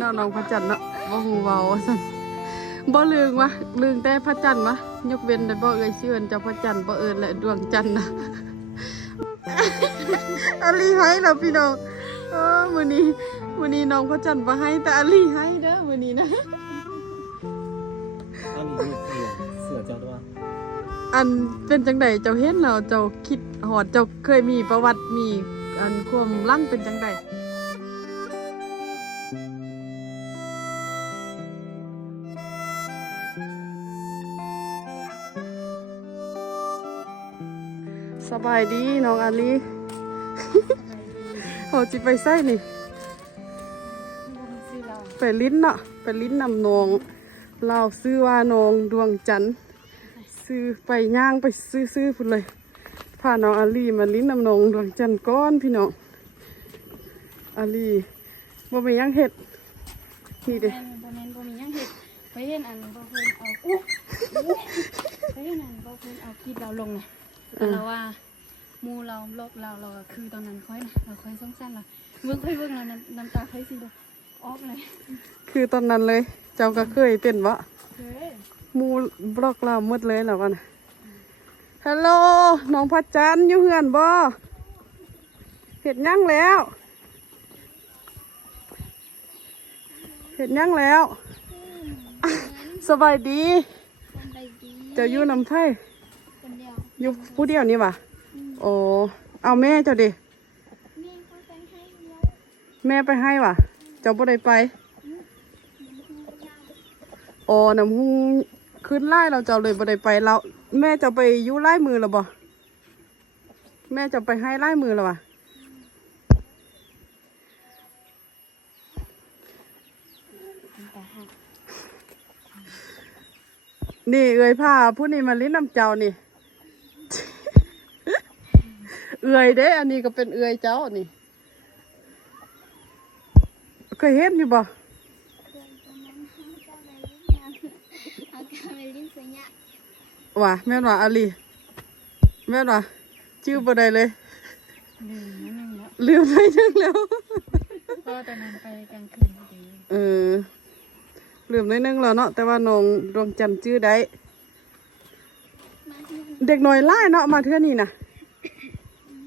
น้องพระจันทร์เนาะบ่ฮู้เว้าซั่นบ่ลืมวะลืมแต่พระจันทร์วะยกเว้นแต่บ่เอ่ยชื่อเจ้าพระจันทร์บ่เอิ้นและดวงจันทร์นะ อาลีให้แล้วพี่น้องมื้อนี้น้องพระจันทร์บ่ให้แต่อาลีให้เด้อมื้อนี้นะอันนี้เสือเจ้าด้วยอันเป็นจังไดเจ้าเห็นแล้วเจ้าคิดฮอดเจ้าเคยมีประวัติมีอันความลังเป็นจังไดสบายดีน้องอาลี โหจิไปไส้นี่ไปลิ้นเนาะไปลิ้นนำนองเราซื้อว่านองดวงจันทร์ซื้อไปย่างไปซื้อพุ่นเลยพาน้องอาลีมาลิ้นนำนองดวงจันทร์ก้อนพี่น้องอาลีบ่มีย่างเห็ดนี่เด้บ่มียังเฮ็ดไปเห็นอันบ่เพิ่นเอาไปเห็นอันบ่เพิ่นเอาคลิปเราลงน่ะเราว่าหมู่เราลบเราก็คือตอนนั้นค่อยนะเราค่อยสั้นๆล่ะเบิ่งแล้วน้ำตาค่อยสิออกเลย คือตอนนั้นเลยเจ้าก็เคยเป็นวะเคยมูบล็อกเราหมดเลยแล้ววะนะฮัลโหลน้องพัดจันอยู่เฮือนบ่เห็ดย่างแล้วเห็ดย่างแล้วสบายดีเจ้าอยู่น้ำไทยคนเดียวอยู่ผู้เดียวนี่วะโอ้เอาแม่เจ้าดิแม่ไปให้วะเจ้าบ่ได้ไปอ๋อน้ำหูขึ้นไล่เราเจ้าเลยบ่ได้ไปเราแม่จะไปอยู่ไล่มือหรอบ่แม่จะไปให้ไล่มือหรอวะนี่เอ่ยผ้าผู้นี้มาลิ้นน้ำเจ้านี่ เอื่อยเด้อันนี้ก็เป็นเอื่อยเจ้านี่เคยเห็นอยู่บ่ว่ะแม่นว่ะอาลีแม่นว่ะชื่อบ่ได้เลยลืมไปนึงแล้วก็ตอนนั้นไปกลางคืนพอดีลืมได้นึงแล้วเนาะแต่ว่าน้องดวงจันทร์ชื่อได้เด็กน้อยไล่เนาะมาเทื่อนี้นะ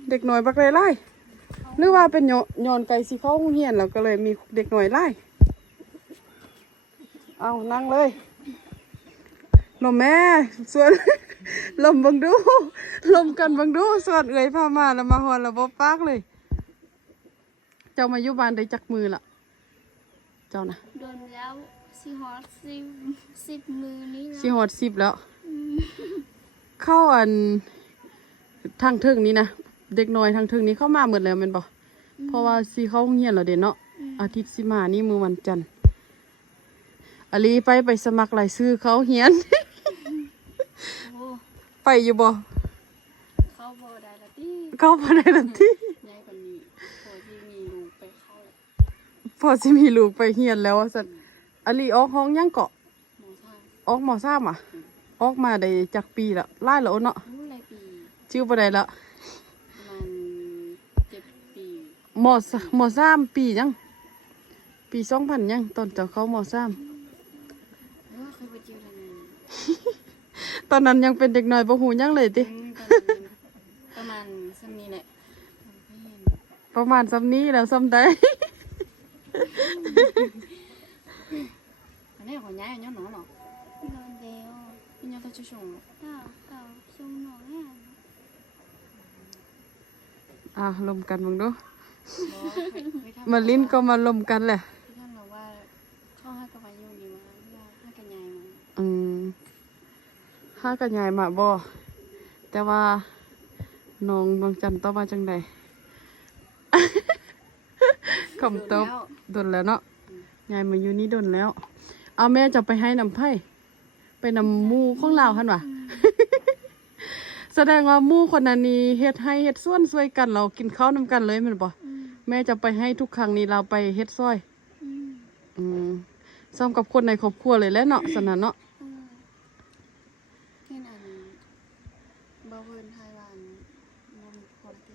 เด็กน้อยบักไล่หรือว่าเป็นย้อนไก่สิเข้าโรงเรียนแล้วก็เลยมีเด็กน้อยไล่เอานั่งเลยลมแม่ส่วน ลมบังดูลมกันบังดูส่วนเอ่ยพามาแล้วมาหอนแล้วบ่ปากเลยเจ้ามาอยู่บ้านได้จักมือละเจ้านะโดนแล้วสิฮอด10มือนี้สิฮอด10แล้วเข้าอันทางถึงนี้นะเด็กน้อยทางถึงนี้เข้ามาหมดแล้วแม่นบ่เพราะว่าสิเข้าโรงเรียนแล้วเด้เนาะอาทิตย์สิมานี่มื้อวันจันทร์อลีไปสมัครรายชื่อเขาเฮียน ไปอยู่บ่เข้าบ่ได้ละติเข้าบ่ได้ละติใหญ่กว่านี้พอสิมีลูกไปเข้าพอสิมีลูกไปเฮียนแล้วซั่นอลีออกห้องยังเกาะออกม.3อ่ะออกมาได้จักปีละหลายแล้วเนาะหลายปีชื่อบ่ได้ละมัน7ปีม.3ปียังปี2000ยังตอนเจ้าเข้าม.3เคยไปเจอแล้วตอนนั้นยังเป็นเด็กน้อยบ่ฮู้ยังเลยติประมาณซ้ำนี้แหละประมาณซ้ำนี้แล้วซ้ำใดอันนี้ของย้ายอันนี้หนอเนาะโดนเดียวอันนี้ก็จะส่งเก่าส่งหนอแม่ลมกันมึงดูมาลิ้นก็มาลมกันแหละท่านบอกว่าช่อง5กับอายุดีมา5กันยายมา5กันยายมาบ่แต่ว่าน้องดวงจันทร์ต่อมาจังใดคำตอบดนแล้วเนาะยายมาอยู่นี่ดนแล้วเอาแม่จะไปให้นำไผ่ไปนำหมู่ของเราหั่นว่ะ แสดงว่าหมู่คนนั้นนี่เฮ็ดให้เฮ็ดส่วนช่วยกันเรากินข้าวนำกันเลยแม่นบ่แม่จะไปให้ทุกครั้งนี้เราไปเฮ็ดซอยซ้ำกับคนในครอบครัวเลยแหละเนาะสนั่นเนาะที่นั่นบ่เพิ่นไทยวันนำคนติ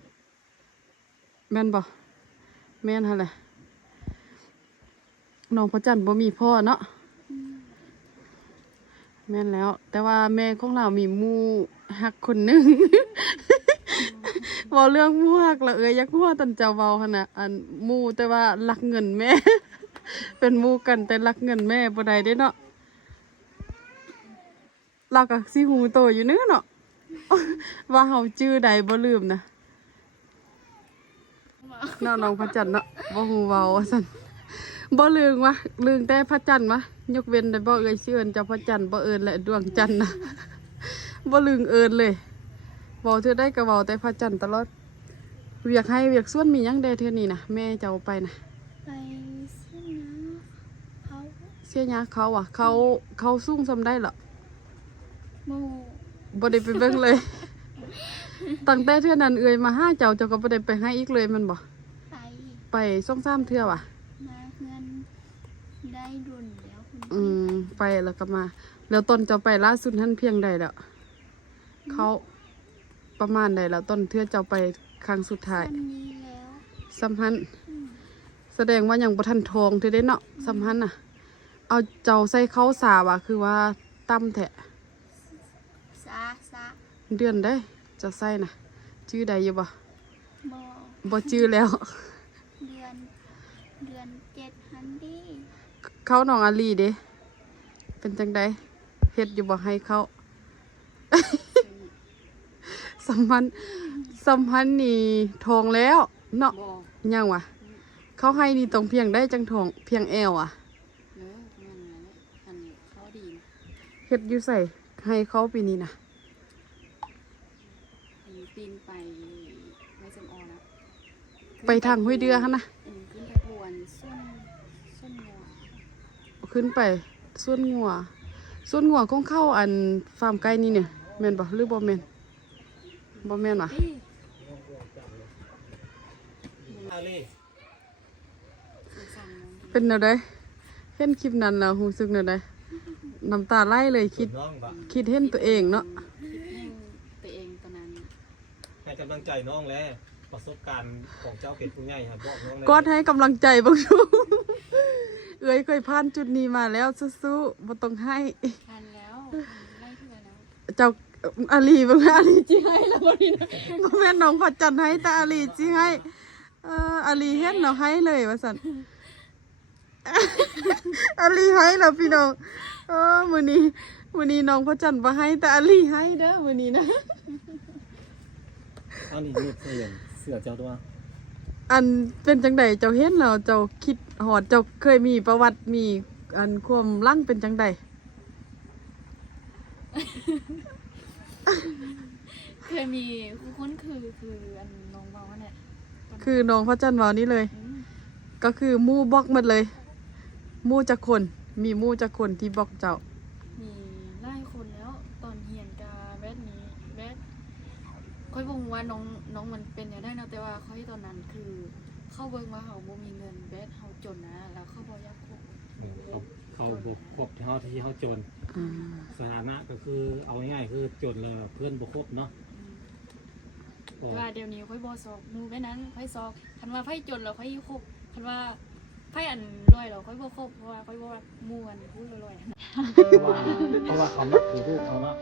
แม่นบ่แม่นหั่นแหละ น้องพระจันทร์บ่มีพ่อเนาะแม่นแล้ว แต่ว่าแม่ของเรามีหมู่ฮักคนหนึง เว้าเรื่องหมู่ฮักละอยากฮู้ว่าตันเจ้าเว้าหั่นน่ะอันหมู่แต่ว่ารักเงินแม่ เป็นหมู่กันแต่รักเงินแม่บ่ได้เด้เนาะเราก็สิฮู้โตอยู่เนื้อเนาะ ว่าเฮาชื่อใดบ่ลืมนะเนาะน้องพระจันทร์เนาะบ่ฮู้เว้าว่าซั่นบ่ลืมวะลืมแต่พระจันทร์วะยกเว้นได้บ่เอ่ยชื่อเอิ้นเจ้าพระจันทร์บ่เอิ้นและดวงจันทร์นะ บ่ลืมเอิ้นเลยเว้าเทื่อใดก็เว้าแต่พระจันทร์ตลอดเวียกให้เวียกส่วนมีหยังใดเทื่อนี้นะแม่เจ้าไปนะ ไปซื้อน้ำเขา เสียหยาเขาอ่ะเขาสูงซำได้เหรอ หมู บ่ได้ไปเบิ่งเลย ตั้งแต่เทื่อนั้นเอ่ยมาหาเจ้าก็บ่ได้ไปหาอีกเลยแมันบ่ ไป ไป2-3เทื่อว่ะ มาเพื่อนได้ดุนแล้วคุณ ไปแล้วก็มา แล้วต้นเจ้าไปล่าสุดท่านเพียงใดแล้วเขาประมาณใดแล้วต้นเทื่อเจ้าไปครั้งสุดท้าย วันนี้แล้ว สัมพันธ์แสดงว่ายังบ่ทันทองเทื่อได้เนาะสัมพันธ์น่ะ เอาเจ้าใส่เขาสาว่ะคือว่าต่ำแท้ ซาซา เดือนได้จะใส่น่ะชื่อใดอยู่บ่ บอ บ่ชื่อแล้ว เดือน7ฮันดี้ เขาน้องอาลีเด้เป็นจังไดเฮ็ดอยู่บ่ให้เขา สัมพันธ์นี่ทองแล้วเนาะ บอ ยังวะเขาให้นี่ต้องเพียงได้จังทองเพียงแอวอ่ะ เนื้อมันอันเขาดี เฮ็ดอยู่ใส่ให้เขาปีนี้นะ ปีนไปไม่จำออนะ ไปทางห้วยเดือหั่นนะ ขึ้นไปบวนส้นงัว ขึ้นไปส่วนงัวของเข้าอันฟาร์มไก่นี่เนี่ยแม่นบ่หรือบ่แม่นบ่แม่นวะ อาลี สั่ง เป็นแนวใดเห็นคลิปนั้นแล้วรู้สึกแนวใดน้ำตาไหลเลยคิด น้องบะ เห็นตัวเองเนาะ ตัวเองตอนนั้น ให้กำลังใจน้องแล้วประสบการณ์ของเจ้าเป็นผู้ใหญ่ครับบอกน้องเลย กอดให้กำลังใจเบ่งดู เอ้ยเคยผ่านจุดนี้มาแล้วสู้ๆบ่ต้องให้ ทันแล้วไล่ขึ้นไปแล้ว เจ้าอาลีบ่แม่นอาลีจิให้แล้วบ่นี่นะบ่แม่นน้องพระจันทร์ให้แต่อาลีจิให้อาลีเฮ็ดเนาะให้เลยว่าซั่น อาลีให้แล้วพี่น้องมื้อนี้น้องพระจันทร์บ่ให้แต่อาลีให้เด้อมื้อนี้นะ อันนี้ยืดเสื้อเจ้าด้วย อันเป็นจังใดเจ้าเห็นแล้วเจ้าคิดฮอดเจ้าเคยมีประวัติมีอันความลังเป็นจังใด เคยมีคุ้นคืออันน้องเบาเนี่ย คือน้องพระจันทร์เว้านี้เลย ก็คือหมู่บล็อกหมดเลยหมู่จักคนมีหมู่จักคนที่บล็อกเจ้า มีไล่คนแล้วตอนเฮียนกาแวดนี้แวดค่อยบอกว่าน้องมันเป็นอย่างได้นะแต่ว่าเขาที่ตอนนั้นคือ เข้าเบิ่งว่าเขาบ่มีเงินแวดเขาจนนะแล้วเขาบ่อยากคบ เขาบกครบเท่าที่เขาจนสถานะก็คือเอาง่ายๆคือจนเลยเพื่อนบกครบเนาะ แต่ว่าเดี๋ยวนี้ค่อยบ่ซอกหมู่แม่นั้นค่อยซอกคันว่าไผจนแล้วค่อยคบคันว่าไผอันรวยแล้วค่อยบ่คบเพราะว่าค่อยบ่ว่าหมู่อันผู้รวยๆ เพราะว่าเขานับถือรูปเขาเนาะ